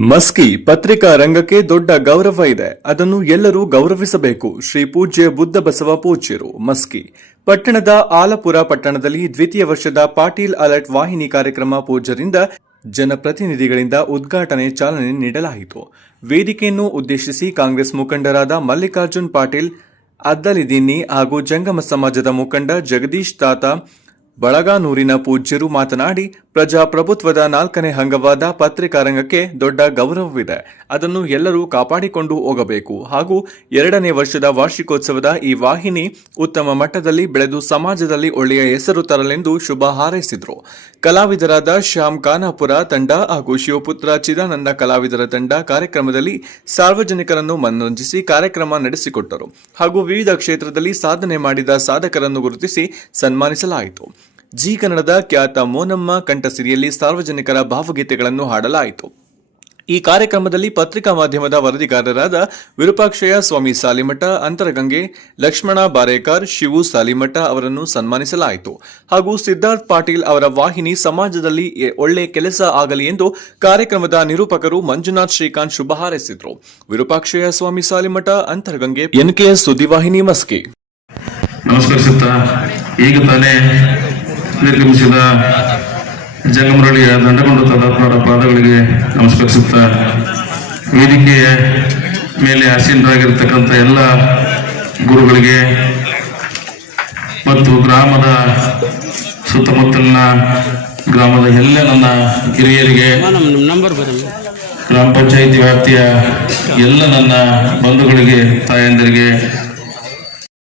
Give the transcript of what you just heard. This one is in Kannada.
ಮಸ್ಕಿ ಪತ್ರಿಕಾ ರಂಗಕ್ಕೆ ದೊಡ್ಡ ಗೌರವ ಇದೆ. ಅದನ್ನು ಎಲ್ಲರೂ ಗೌರವಿಸಬೇಕು. ಶ್ರೀ ಪೂಜ್ಯ ಬುದ್ಧ ಬಸವ ಪೂಜ್ಯರು, ಮಸ್ಕಿ. ಪಟ್ಟಣದ ಆಲಪುರ ಪಟ್ಟಣದಲ್ಲಿ ದ್ವಿತೀಯ ವರ್ಷದ ಪಾಟೀಲ್ ಅಲರ್ಟ್ ವಾಹಿನಿ ಕಾರ್ಯಕ್ರಮ ಪೂಜ್ಯರಿಂದ ಜನಪ್ರತಿನಿಧಿಗಳಿಂದ ಉದ್ಘಾಟನೆ ಚಾಲನೆ ನೀಡಲಾಯಿತು. ವೇದಿಕೆಯನ್ನು ಉದ್ದೇಶಿಸಿ ಕಾಂಗ್ರೆಸ್ ಮುಖಂಡರಾದ ಮಲ್ಲಿಕಾರ್ಜುನ್ ಪಾಟೀಲ್ ಅದ್ದಲಿದಿನ್ನಿ ಹಾಗೂ ಜಂಗಮ ಸಮಾಜದ ಮುಖಂಡ ಜಗದೀಶ್ ತಾತ ಬಳಗಾನೂರಿನ ಪೂಜ್ಯರು ಮಾತನಾಡಿ, ಪ್ರಜಾಪ್ರಭುತ್ವದ ನಾಲ್ಕನೇ ಅಂಗವಾದ ಪತ್ರಿಕಾರಂಗಕ್ಕೆ ದೊಡ್ಡ ಗೌರವವಿದೆ. ಅದನ್ನು ಎಲ್ಲರೂ ಕಾಪಾಡಿಕೊಂಡು ಹೋಗಬೇಕು. ಹಾಗೂ ಎರಡನೇ ವರ್ಷದ ವಾರ್ಷಿಕೋತ್ಸವದ ಈ ವಾಹಿನಿ ಉತ್ತಮ ಮಟ್ಟದಲ್ಲಿ ಬೆಳೆದು ಸಮಾಜದಲ್ಲಿ ಒಳ್ಳೆಯ ಹೆಸರು ತರಲೆಂದು ಶುಭ ಹಾರೈಸಿದರು. ಕಲಾವಿದರಾದ ಶ್ಯಾಮ್ ಖಾನಾಪುರ ತಂಡ ಹಾಗೂ ಶಿವಪುತ್ರ ಚಿದಾನಂದ ಕಲಾವಿದರ ತಂಡ ಕಾರ್ಯಕ್ರಮದಲ್ಲಿ ಸಾರ್ವಜನಿಕರನ್ನು ಮನರಂಜಿಸಿ ಕಾರ್ಯಕ್ರಮ ನಡೆಸಿಕೊಟ್ಟರು. ಹಾಗೂ ವಿವಿಧ ಕ್ಷೇತ್ರದಲ್ಲಿ ಸಾಧನೆ ಮಾಡಿದ ಸಾಧಕರನ್ನು ಗುರುತಿಸಿ ಸನ್ಮಾನಿಸಲಾಯಿತು. ಜಿ ಕನ್ನಡದ ಖ್ಯಾತ ಮೋನಮ್ಮ ಕಂಠಸಿರಿಯಲ್ಲಿ ಸಾರ್ವಜನಿಕರ ಭಾವಗೀತೆಗಳನ್ನು ಹಾಡಲಾಯಿತು. ಈ ಕಾರ್ಯಕ್ರಮದಲ್ಲಿ ಪತ್ರಿಕಾ ಮಾಧ್ಯಮದ ವರದಿಗಾರರಾದ ವಿರೂಪಾಕ್ಷಯ ಸ್ವಾಮಿ ಸಾಲಿಮಠ, ಅಂತರಗಂಗೆ, ಲಕ್ಷ್ಮಣ ಬಾರೇಕರ್, ಶಿವು ಸಾಲಿಮಠ ಅವರನ್ನು ಸನ್ಮಾನಿಸಲಾಯಿತು. ಹಾಗೂ ಸಿದ್ಧಾರ್ಥ್ ಪಾಟೀಲ್ ಅವರ ವಾಹಿನಿ ಸಮಾಜದಲ್ಲಿ ಒಳ್ಳೆ ಕೆಲಸ ಆಗಲಿ ಎಂದು ಕಾರ್ಯಕ್ರಮದ ನಿರೂಪಕರು ಮಂಜುನಾಥ್ ಶ್ರೀಕಾಂತ್ ಶುಭ ಹಾರೈಸಿದರು. ವಿರೂಪಾಕ್ಷಯ ಸ್ವಾಮಿ ಸಾಲಿಮಠ, ಅಂತರಗಂಗೆ ಎನ್ಕೆಎಸ್ ಸುದ್ದಿವಾಹಿನಿ ಮಸ್ಕಿ. ನಮಸ್ಕರಿಸುತ್ತಾ ಈಗ ತಾನೇ ನಿರ್ಗಮಿಸಿದ ಜಂಗಮರಳಿಯ ದಂಡಗೊಂಡ ತದಾತ್ಮರ ಪಾದಗಳಿಗೆ ನಮಸ್ಕರಿಸುತ್ತ, ವೇದಿಕೆಯ ಮೇಲೆ ಆಸೀನರಾಗಿರ್ತಕ್ಕಂಥ ಎಲ್ಲ ಗುರುಗಳಿಗೆ ಮತ್ತು ಗ್ರಾಮದ ಸುತ್ತಮುತ್ತಲಿನ ಗ್ರಾಮದ ಎಲ್ಲ ನನ್ನ ಹಿರಿಯರಿಗೆ, ಗ್ರಾಮ ಪಂಚಾಯಿತಿ ವ್ಯಾಪ್ತಿಯ ಎಲ್ಲ ನನ್ನ ಬಂಧುಗಳಿಗೆ, ತಾಯಂದಿರಿಗೆ